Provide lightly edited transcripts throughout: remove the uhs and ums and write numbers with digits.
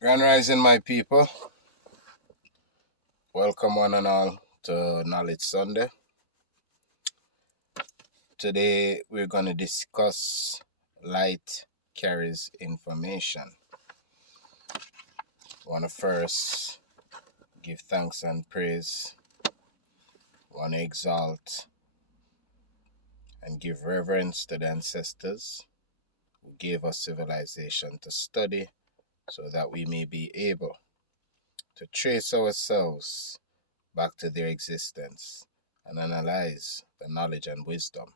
Grand Rising, my people. Welcome one and all to Knowledge Sunday. Today we're going to discuss light carries information. I want to first give thanks and praise. I want to exalt and give reverence to the ancestors who gave us civilization to study so that we may be able to trace ourselves back to their existence and analyze the knowledge and wisdom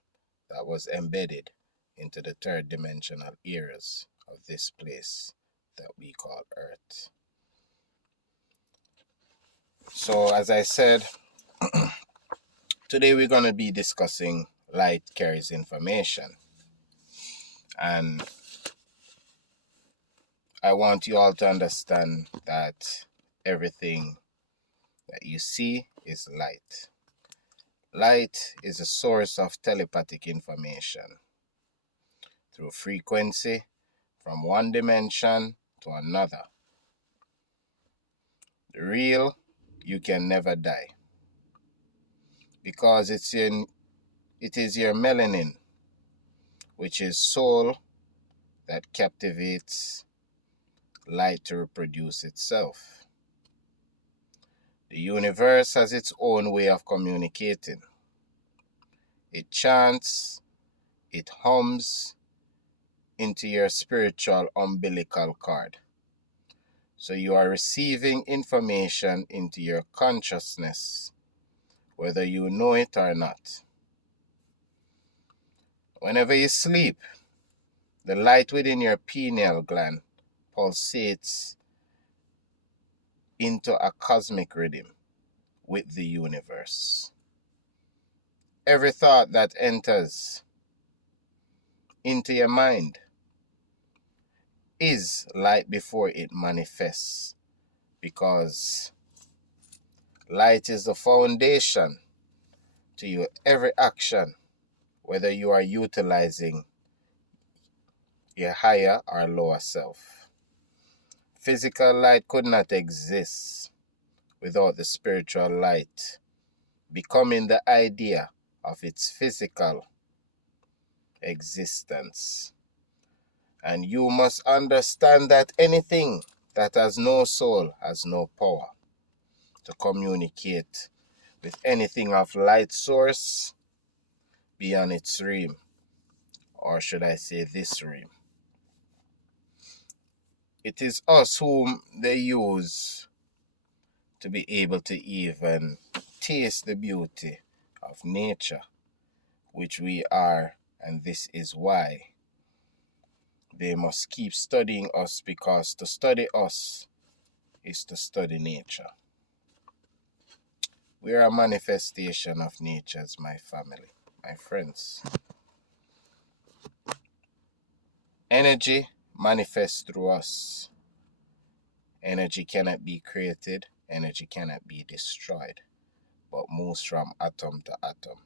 that was embedded into the third dimensional eras of this place that we call Earth. So, as I said, today we're going to be discussing light carries information. And I want you all to understand that everything that you see is light. Light is a source of telepathic information through frequency from one dimension to another. The real, you can never die, because it is your melanin, which is soul, that captivates light to reproduce itself. The universe has its own way of communicating. It chants, it hums into your spiritual umbilical cord. So you are receiving information into your consciousness, whether you know it or not. Whenever you sleep, the light within your pineal gland pulsates into a cosmic rhythm with the universe. Every thought that enters into your mind is light before it manifests, because light is the foundation to your every action, whether you are utilizing your higher or lower self. Physical light could not exist without the spiritual light becoming the idea of its physical existence. And you must understand that anything that has no soul has no power to communicate with anything of light source beyond its realm, or should I say this realm. It is us whom they use to be able to even taste the beauty of nature, which we are, and this is why they must keep studying us, because to study us is to study nature. We are a manifestation of nature's, my family, my friends. Energy manifests through us. Energy cannot be created, energy cannot be destroyed, but moves from atom to atom.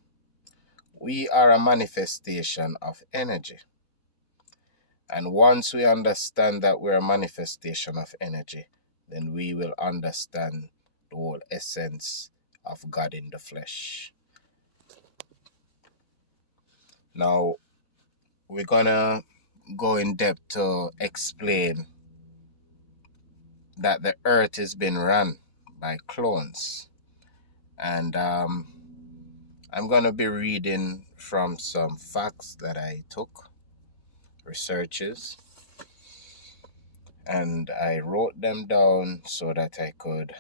We are a manifestation of energy. And once we understand that we're a manifestation of energy, then we will understand the whole essence of God in the flesh. Now, we're gonna go in depth to explain that the earth has been run by clones. And I'm gonna be reading from some facts that I took, researches, and I wrote them down so that I could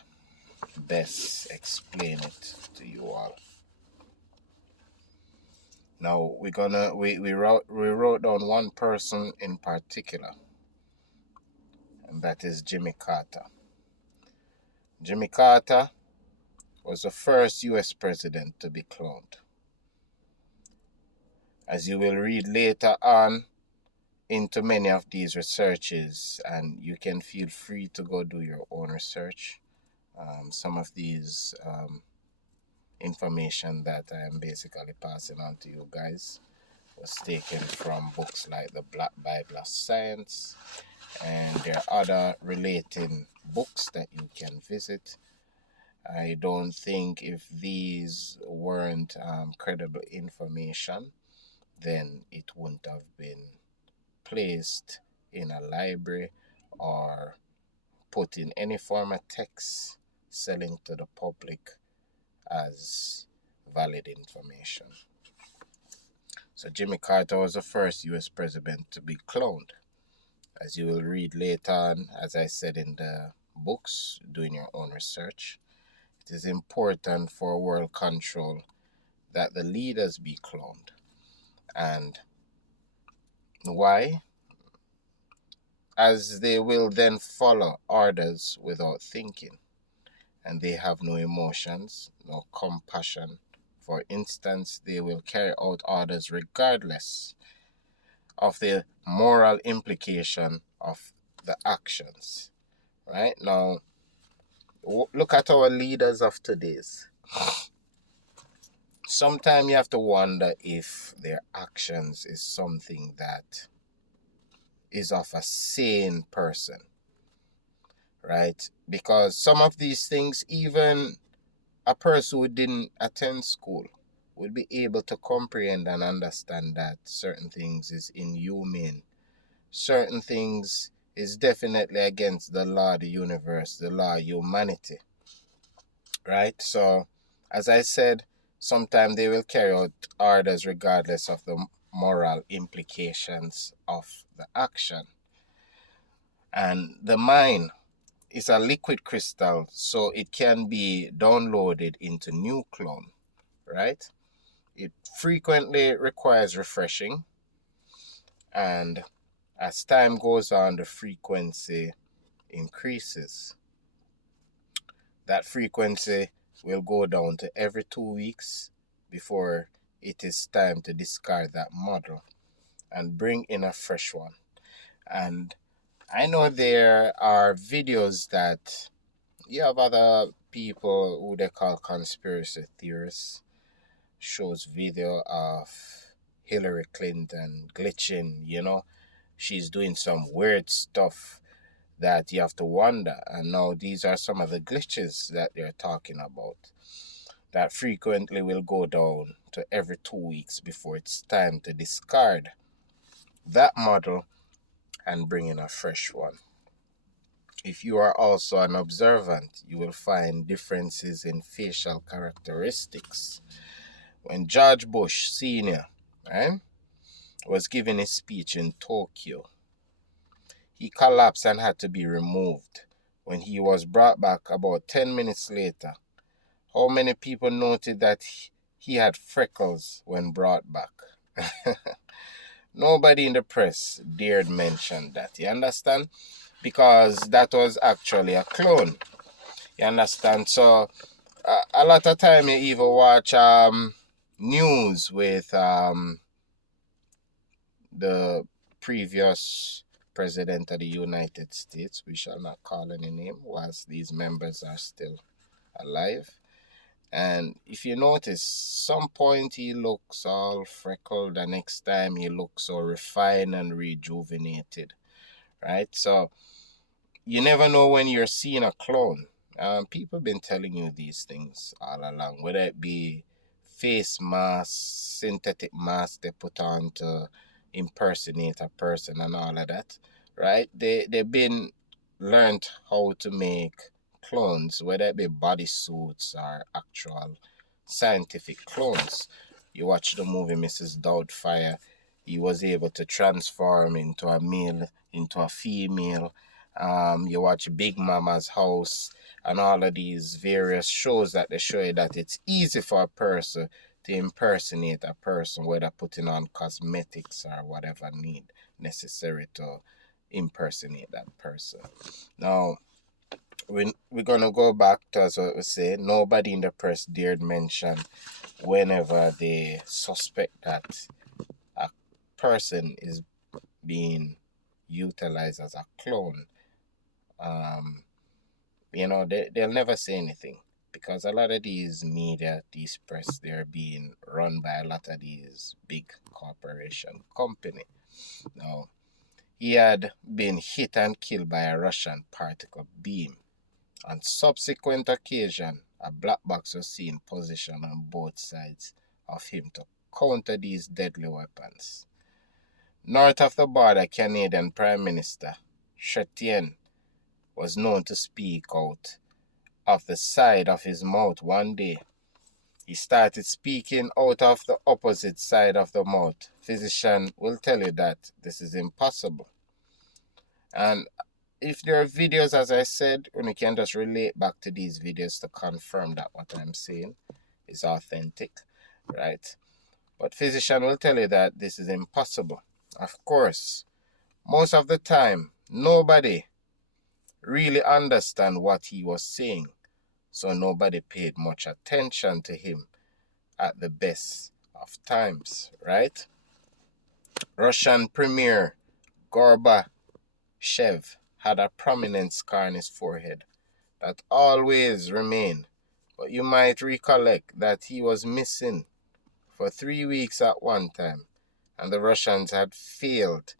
best explain it to you all. Now we wrote down one person in particular, and that is Jimmy Carter. Jimmy Carter was the first US president to be cloned. As you will read later on into many of these researches, and you can feel free to go do your own research. Some of these information that I am basically passing on to you guys was taken from books like the Black Bible of Science, and there are other relating books that you can visit. I don't think if these weren't credible information, then it wouldn't have been placed in a library or put in any form of text selling to the public as valid information. So Jimmy Carter was the first US president to be cloned. As you will read later on, as I said in the books, doing your own research, it is important for world control that the leaders be cloned. And why? As they will then follow orders without thinking, and they have no emotions, no compassion. For instance, they will carry out orders regardless of the moral implication of the actions. Right? Now, look at our leaders of today's. Sometimes you have to wonder if their actions is something that is of a sane person, right? Because some of these things, even a person who didn't attend school would be able to comprehend and understand that certain things is inhumane. Certain things is definitely against the law of the universe, the law of humanity, right? So, as I said, sometimes they will carry out orders regardless of the moral implications of the action. And the mind is a liquid crystal, so it can be downloaded into new clone, right? It frequently requires refreshing, and as time goes on, the frequency increases. That frequency will go down to every 2 weeks before it is time to discard that model and bring in a fresh one. And I know there are videos that you have other people who they call conspiracy theorists shows video of Hillary Clinton glitching, she's doing some weird stuff that you have to wonder. And now these are some of the glitches that they're talking about that frequently will go down to every 2 weeks before it's time to discard that model and bring in a fresh one. If you are also an observant, you will find differences in facial characteristics. When George Bush Sr., right, was giving his speech in Tokyo, he collapsed and had to be removed. When he was brought back about 10 minutes later, how many people noted that he had freckles when brought back? Nobody in the press dared mention that. You understand? Because that was actually a clone. You understand? So, a lot of time you even watch news with the previous president of the United States. We shall not call any name whilst these members are still alive. And if you notice, some point he looks all freckled, the next time he looks so refined and rejuvenated, right? So you never know when you're seeing a clone. People have been telling you these things all along, whether it be face masks, synthetic masks they put on to impersonate a person and all of that, right? They've been learned how to make clones, whether it be bodysuits or actual scientific clones. You watch the movie Mrs. Doubtfire, he was able to transform into a male, into a female. You watch Big Mama's House and all of these various shows that they show you that it's easy for a person to impersonate a person, whether putting on cosmetics or whatever need necessary to impersonate that person. Now, we're going to go back to, as what we say, nobody in the press dared mention whenever they suspect that a person is being utilized as a clone. They'll never say anything because a lot of these media, these press, they're being run by a lot of these big corporation company. Now, he had been hit and killed by a Russian particle beam. On subsequent occasion, a black box was seen positioned on both sides of him to counter these deadly weapons. North of the border, Canadian Prime Minister Chrétien was known to speak out of the side of his mouth one day. He started speaking out of the opposite side of the mouth. Physician will tell you that this is impossible. And if there are videos, as I said, you can just relate back to these videos to confirm that what I'm saying is authentic, right? But physician will tell you that this is impossible. Of course, most of the time, nobody really understand what he was saying, so nobody paid much attention to him at the best of times, right? Russian Premier Gorbachev had a prominent scar on his forehead that always remained, but you might recollect that he was missing for 3 weeks at one time, and the Russians had failed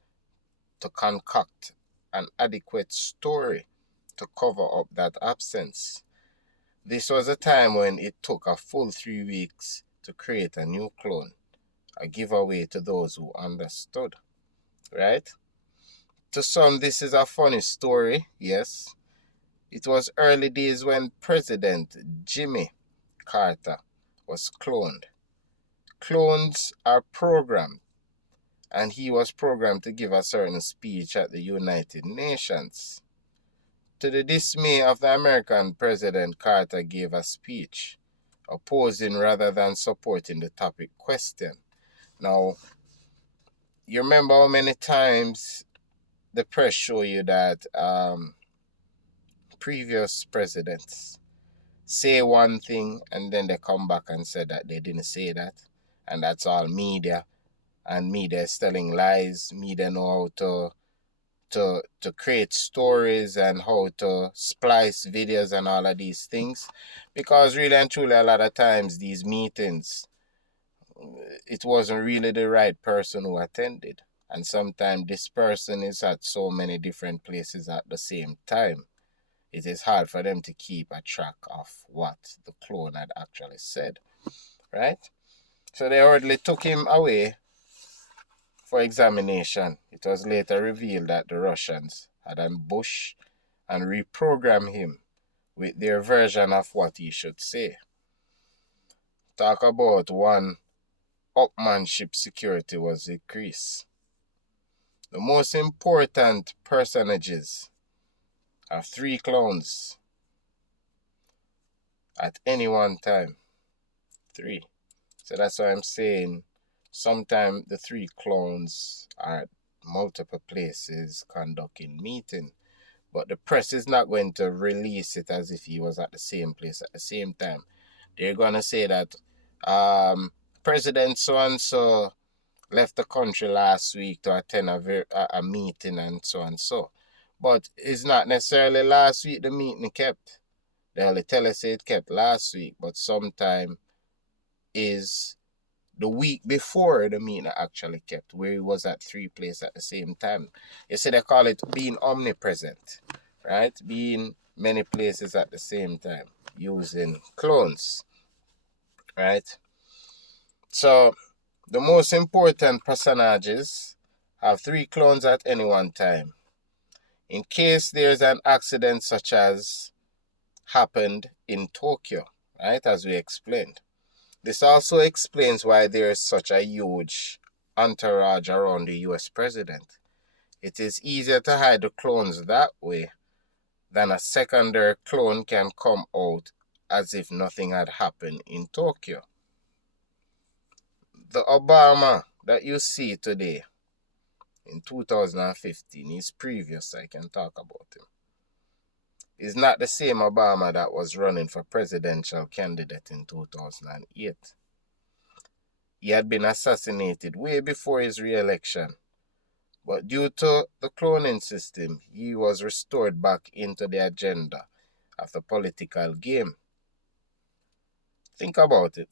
to concoct an adequate story to cover up that absence. This was a time when it took a full 3 weeks to create a new clone, a giveaway to those who understood, right? To some, this is a funny story, yes. It was early days when President Jimmy Carter was cloned. Clones are programmed, and he was programmed to give a certain speech at the United Nations. To the dismay of the American President, Carter gave a speech, opposing rather than supporting the topic question. Now, you remember how many times the press show you that previous presidents say one thing and then they come back and say that they didn't say that, and that's all media, and media is telling lies. Media know how to create stories and how to splice videos and all of these things, because really and truly a lot of times these meetings, it wasn't really the right person who attended, and sometimes this person is at so many different places at the same time. It is hard for them to keep a track of what the clone had actually said, right? So they hurriedly took him away for examination. It was later revealed that the Russians had ambushed and reprogrammed him with their version of what he should say. Talk about one upmanship, security was decreased. The most important personages are 3 clones at any one time. 3. So that's why I'm saying sometimes the 3 clones are at multiple places conducting meeting, but the press is not going to release it as if he was at the same place at the same time. They're going to say that President so-and-so left the country last week to attend a meeting and so and so. But it's not necessarily last week the meeting kept. They only tell us it kept last week, but sometime is the week before the meeting actually kept, where he was at 3 places at the same time. You see, they call it being omnipresent, right? Being many places at the same time, using clones, right? So the most important personages have 3 clones at any one time, in case there's an accident such as happened in Tokyo, right, as we explained. This also explains why there is such a huge entourage around the US president. It is easier to hide the clones that way than a secondary clone can come out as if nothing had happened in Tokyo. The Obama that you see today in 2015, his previous, I can talk about him, is not the same Obama that was running for presidential candidate in 2008. He had been assassinated way before his re-election, but due to the cloning system, he was restored back into the agenda of the political game. Think about it.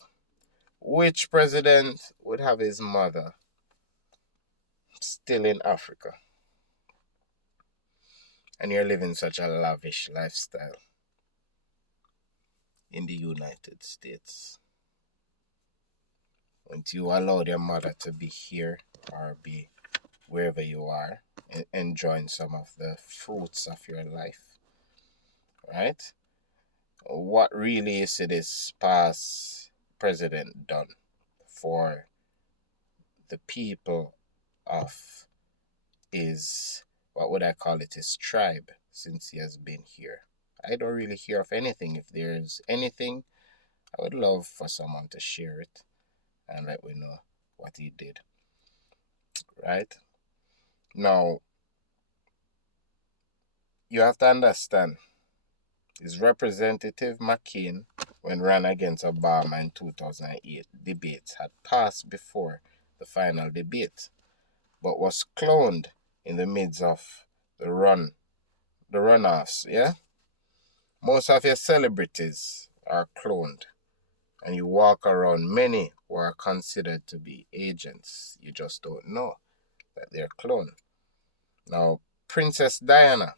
Which president would have his mother still in Africa? And you're living such a lavish lifestyle in the United States. Wouldn't you allow your mother to be here or be wherever you are, enjoying some of the fruits of your life? Right? What really is this past president done for the people of his, what would I call it, his tribe since he has been here? I don't really hear of anything. If there's anything, I would love for someone to share it and let me know what he did. Right? Now, you have to understand, his Representative McCain, when ran against Obama in 2008, debates had passed before the final debate, but was cloned in the midst of the runoffs, yeah? Most of your celebrities are cloned, and you walk around many who are considered to be agents. You just don't know that they're cloned. Now, Princess Diana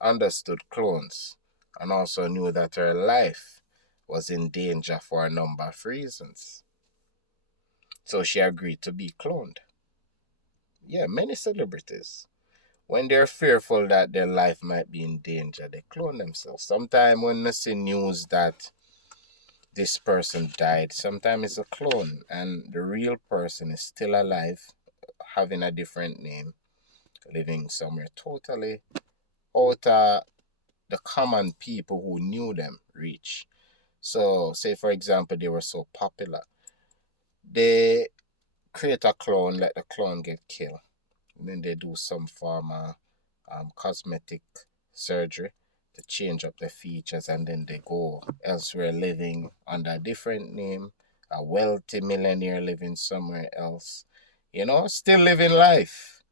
understood clones and also knew that her life was in danger for a number of reasons. So she agreed to be cloned. Yeah, many celebrities, when they're fearful that their life might be in danger, they clone themselves. Sometimes when they see news that this person died, sometimes it's a clone and the real person is still alive, having a different name, living somewhere totally out of the common people who knew them reach. So, say for example, they were so popular, they create a clone, let the clone get killed. And then they do some form of cosmetic surgery to change up the features, and then they go elsewhere living under a different name, a wealthy millionaire living somewhere else, still living life.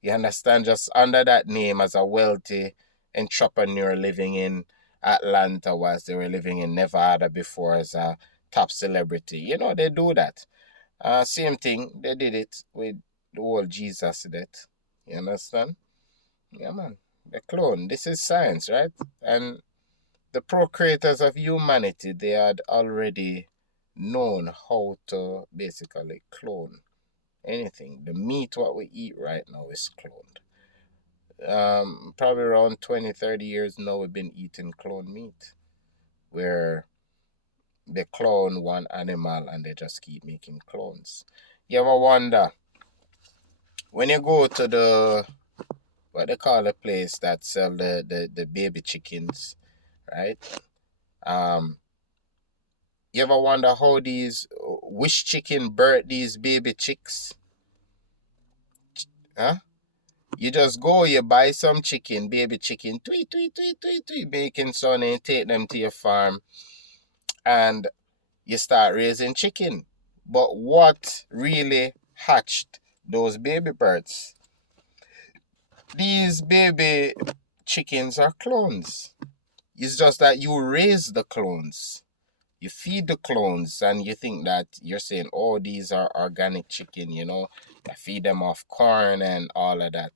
You understand? Just under that name as a wealthy entrepreneur living in Atlanta, whilst they were living in Nevada before as a top celebrity. They do that. Same thing, they did it with the whole Jesus death. You understand? Yeah, man. The clone. This is science, right? And the procreators of humanity, they had already known how to basically clone anything. The meat what we eat right now is cloned. Probably around 20, 30 years now we've been eating cloned meat, where they clone one animal and they just keep making clones. You ever wonder, when you go to the, what they call the place that sell the baby chickens, right? You ever wonder how which chicken birth these baby chicks? Huh? You just go, you buy some chicken, baby chicken, tweet, tweet, tweet, tweet, tweet, making son, and take them to your farm, and you start raising chicken. But what really hatched those baby birds? These baby chickens are clones. It's just that you raise the clones. You feed the clones and you think that you're saying, oh, these are organic chicken, I feed them off corn and all of that.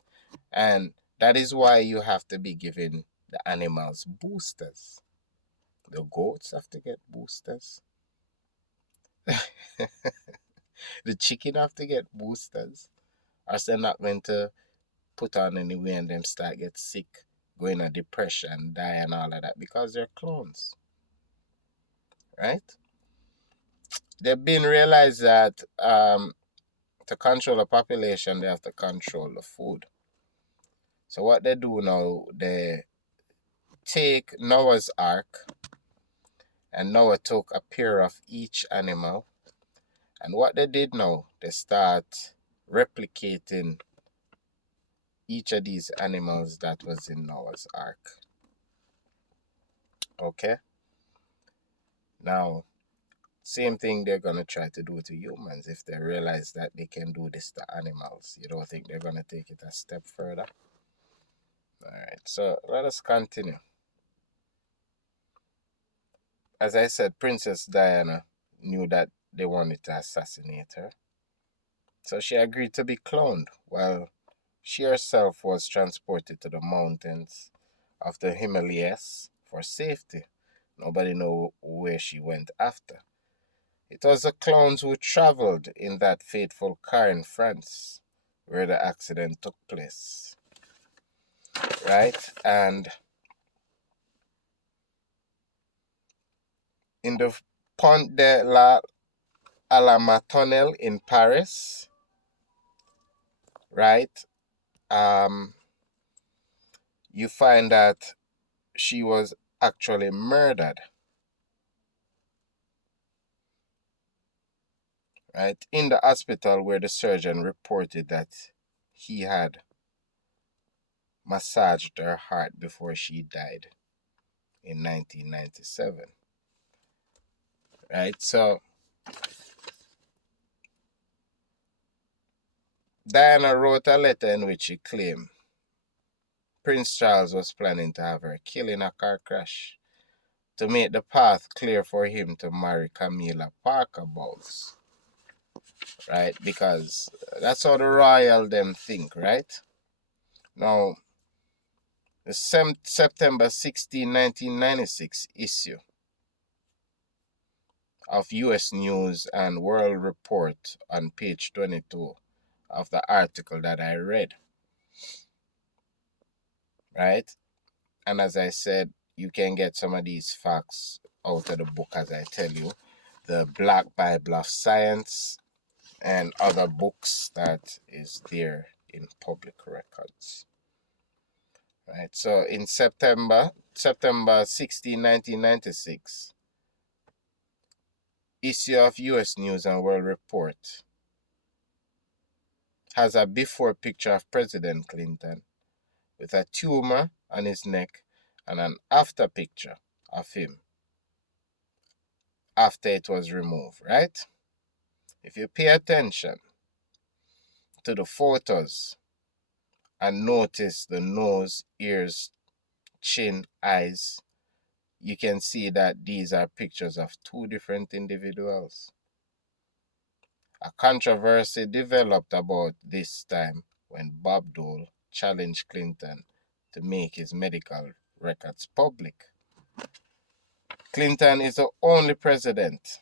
And that is why you have to be giving the animals boosters. The goats have to get boosters. The chicken have to get boosters. Or they're not going to put on anyway and them start get sick, go in a depression, die and all of that because they're clones. Right? They've been realized that to control the population, they have to control the food. So what they do now, they take Noah's Ark, and Noah took a pair of each animal. And what they did now, they start replicating each of these animals that was in Noah's Ark. Okay? Now, same thing they're going to try to do to humans if they realize that they can do this to animals. You don't think they're going to take it a step further? Alright, so let us continue. as I said, Princess Diana knew that they wanted to assassinate her. So she agreed to be cloned while she herself was transported to the mountains of the Himalayas for safety. Nobody knew where she went after. It was the clones who traveled in that fateful car in France where the accident took place. Right? And in the Pont de la Alama tunnel in Paris, right, you find that she was actually murdered, right, in the hospital where the surgeon reported that he had massaged her heart before she died in 1997. Right, so Diana wrote a letter in which she claimed Prince Charles was planning to have her killed in a car crash to make the path clear for him to marry Camilla Parker Bowles. Right, because that's how the royal them think, right? Now, the September 16, 1996 issue of U.S. News and World Report on page 22 of the article that I read, right? And as I said, you can get some of these facts out of the book, as I tell you, the Black Bible of Science and other books that is there in public records. Right, so in September 16, 1996, issue of U.S. News and World Report has a before picture of President Clinton with a tumor on his neck and an after picture of him after it was removed, right? If you pay attention to the photos and notice the nose, ears, chin, eyes, you can see that these are pictures of two different individuals. A controversy developed about this time when Bob Dole challenged Clinton to make his medical records public. Clinton is the only president,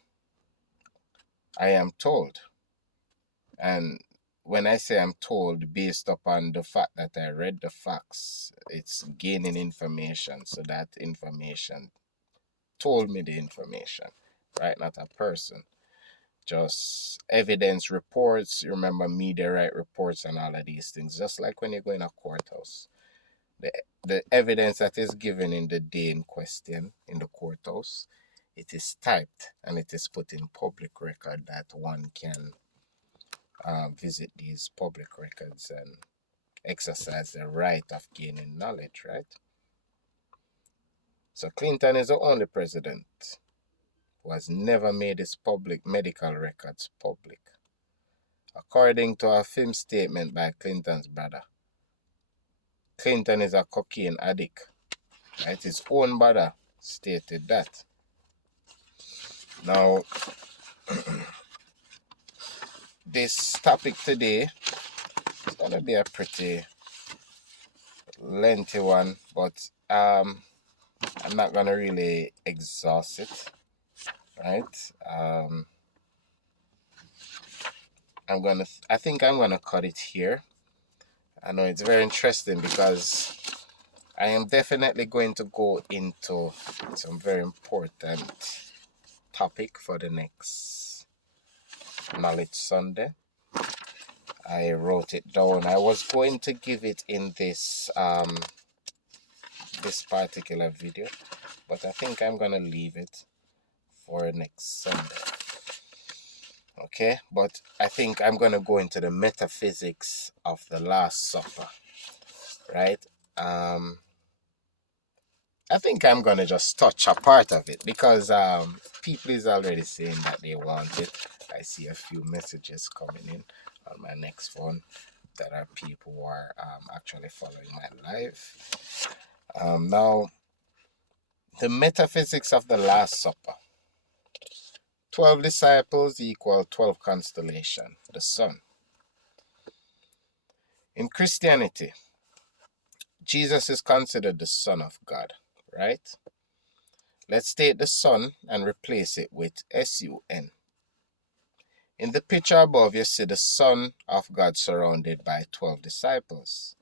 I am told, and when I say I'm told, based upon the fact that I read the facts, it's gaining information, so that information told me the information, right? Not a person. Just evidence reports. You remember media right reports and all of these things. Just like when you go in a courthouse. The evidence that is given in the day in question in the courthouse, it is typed and it is put in public record that one can visit these public records and exercise the right of gaining knowledge, right? So Clinton is the only president who has never made his public medical records public. According to a film statement by Clinton's brother, Clinton is a cocaine addict. Right? His own brother stated that. Now, this topic today is going to be a pretty lengthy one, but I'm not going to really exhaust it. Right? I think I'm gonna cut it here. I know it's very interesting because I am definitely going to go into some very important topic for the next Knowledge Sunday. I wrote it down. I was going to give it in this this particular video, but I think I'm gonna leave it for next Sunday. Okay, but I think I'm going to go into the metaphysics of the Last Supper, right? I think I'm going to just touch a part of it because people is already saying that they want it. I see a few messages coming in on my next phone that are people who are actually following my live. Now, The metaphysics of the Last Supper. 12 disciples equal 12 constellation, the sun. In Christianity, Jesus is considered the Son of God, right? Let's take the sun and replace it with S-U-N. In the picture above, you see the Son of God surrounded by 12 disciples,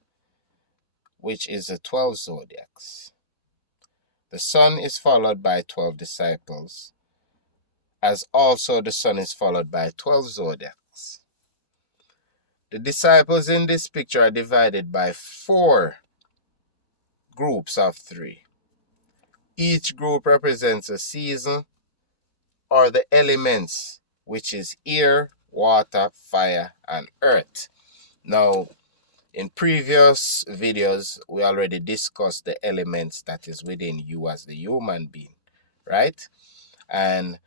which is the 12 zodiacs. The sun is followed by 12 disciples, as also the sun is followed by 12 zodiacs. The disciples in this picture are divided by 4 groups of 3. Each group represents a season or the elements, which is air, water, fire, and earth. Now, in previous videos, we already discussed the elements that is within you as the human being, right? And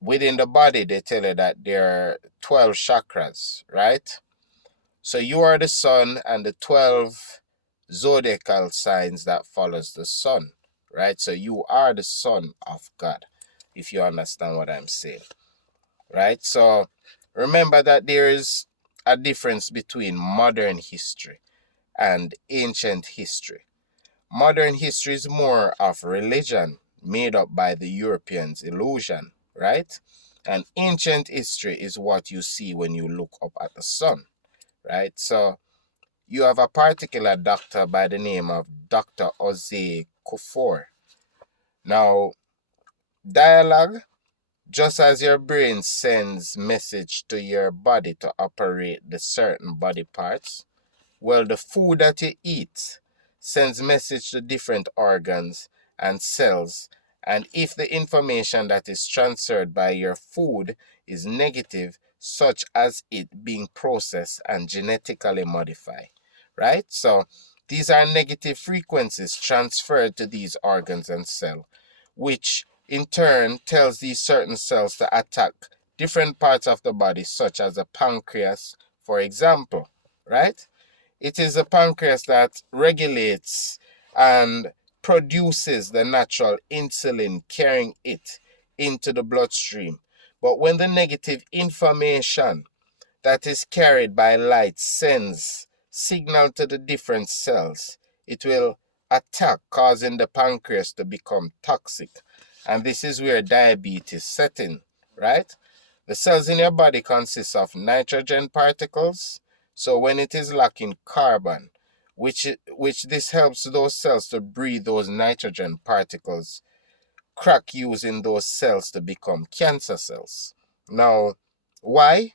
within the body, they tell you that there are 12 chakras, right? So you are the sun and the 12 zodiacal signs that follows the sun, right? So you are the son of God, if you understand what I'm saying, right? So remember that there is a difference between modern history and ancient history. Modern history is more of religion made up by the Europeans' illusion, right? And ancient history is what you see when you look up at the sun, right? So you have a particular doctor by the name of Dr. Jose Kufor. Now, dialogue, just as your brain sends message to your body to operate the certain body parts, well, the food that you eat sends message to different organs and cells, and if the information that is transferred by your food is negative, such as it being processed and genetically modified, right? So these are negative frequencies transferred to these organs and cells, which in turn tells these certain cells to attack different parts of the body, such as the pancreas, for example, right? It is the pancreas that regulates and produces the natural insulin, carrying it into the bloodstream. But when the negative information that is carried by light sends signal to the different cells, it will attack, causing the pancreas to become toxic. And this is where diabetes sets in, right? The cells in your body consist of nitrogen particles. So when it is lacking carbon, which this helps those cells to breathe those nitrogen particles, crack using those cells to become cancer cells. Now, why?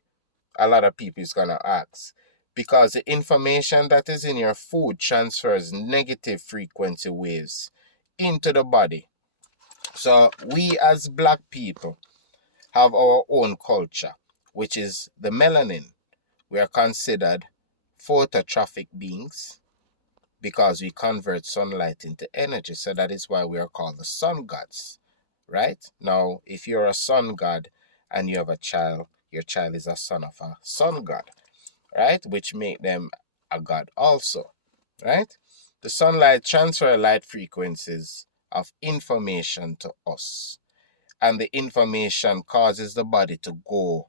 A lot of people is going to ask. Because the information that is in your food transfers negative frequency waves into the body. So we as black people have our own culture, which is the melanin. We are considered phototrophic beings because we convert sunlight into energy. So that is why we are called the sun gods, right? Now, if you're a sun god and you have a child, your child is a son of a sun god, right? Which make them a god also, right? The sunlight transfer light frequencies of information to us, and the information causes the body to go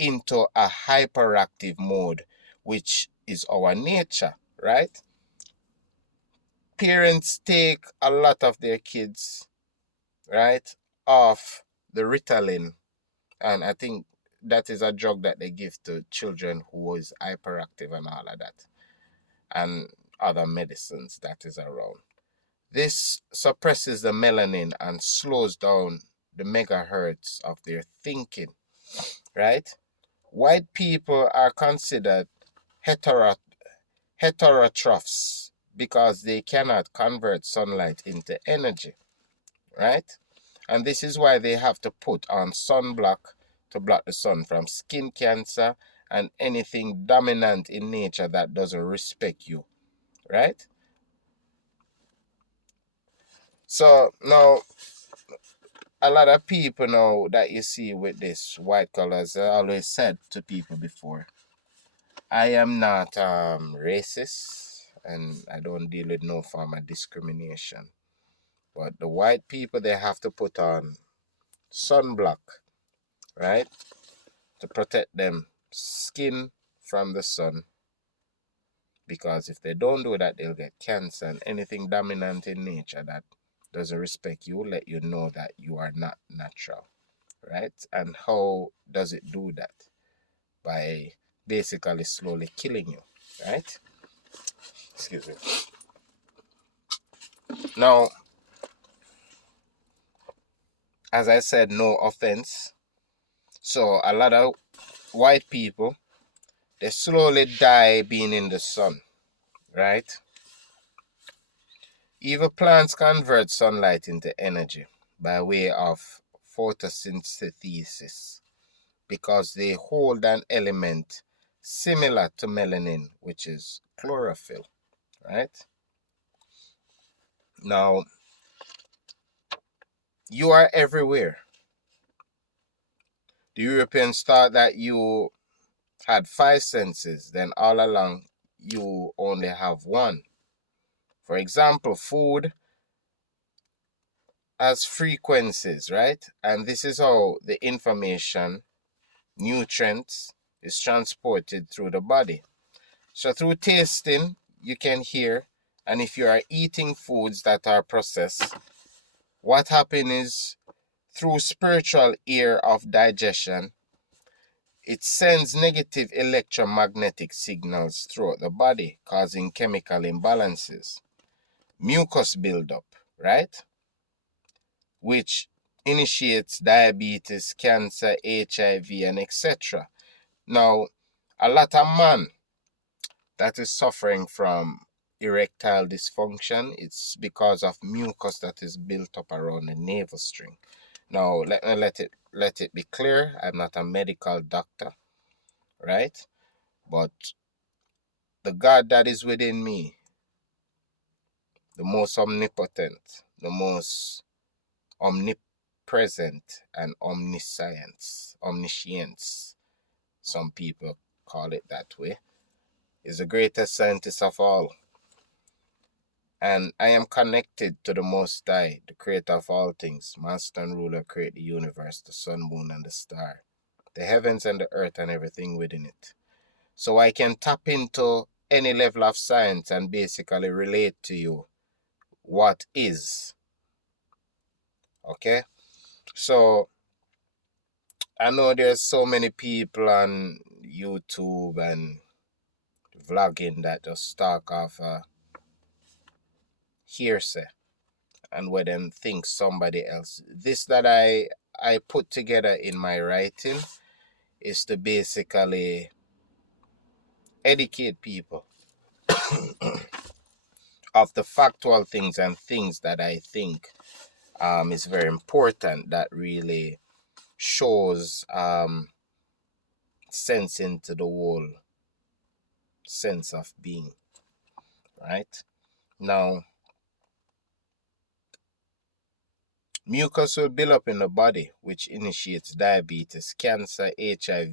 into a hyperactive mode, which is our nature, right? Parents take a lot of their kids, right, off the Ritalin, and I think that is a drug that they give to children who is hyperactive and all of that, and other medicines that is around. This suppresses the melanin and slows down the megahertz of their thinking, right? White people are considered heterotrophs because they cannot convert sunlight into energy, right? And this is why they have to put on sunblock to block the sun from skin cancer and anything dominant in nature that doesn't respect you, right? So now, a lot of people now that you see with this white colors, I always said to people before, I am not racist and I don't deal with no form of discrimination. But the white people, they have to put on sunblock, right? To protect them skin from the sun. Because if they don't do that, they'll get cancer. And anything dominant in nature that doesn't respect you will let you know that you are not natural, right? And how does it do that? By basically slowly killing you, right? Excuse me. Now, as I said, no offense. So a lot of white people, they slowly die being in the sun, right? Even plants convert sunlight into energy by way of photosynthesis because they hold an element similar to melanin, which is chlorophyll, right? Now, you are everywhere. The Europeans thought that you had 5 senses, then all along you only have 1. For example, food has frequencies, right? And this is how the information, nutrients, is transported through the body. So through tasting, you can hear, and if you are eating foods that are processed, what happens is through spiritual ear of digestion, it sends negative electromagnetic signals throughout the body, causing chemical imbalances. Mucus buildup, right? Which initiates diabetes, cancer, HIV, and etc. Now, a lot of man that is suffering from erectile dysfunction, it's because of mucus that is built up around the navel string. Now, let it be clear, I'm not a medical doctor, right? But the God that is within me, the most omnipotent, the most omnipresent, and omniscience, some people call it that way, is the greatest scientist of all. And I am connected to the Most High, the creator of all things, master and ruler, create the universe, the sun, moon, and the star, the heavens and the earth and everything within it. So I can tap into any level of science and basically relate to you what is. Okay? So I know there's so many people on YouTube and vlogging that just talk of hearsay and where them think somebody else. This that I put together in my writing is to basically educate people of the factual things and things that I think is very important, that really shows sense into the whole sense of being, right? Now, mucus will build up in the body, which initiates diabetes, cancer, HIV,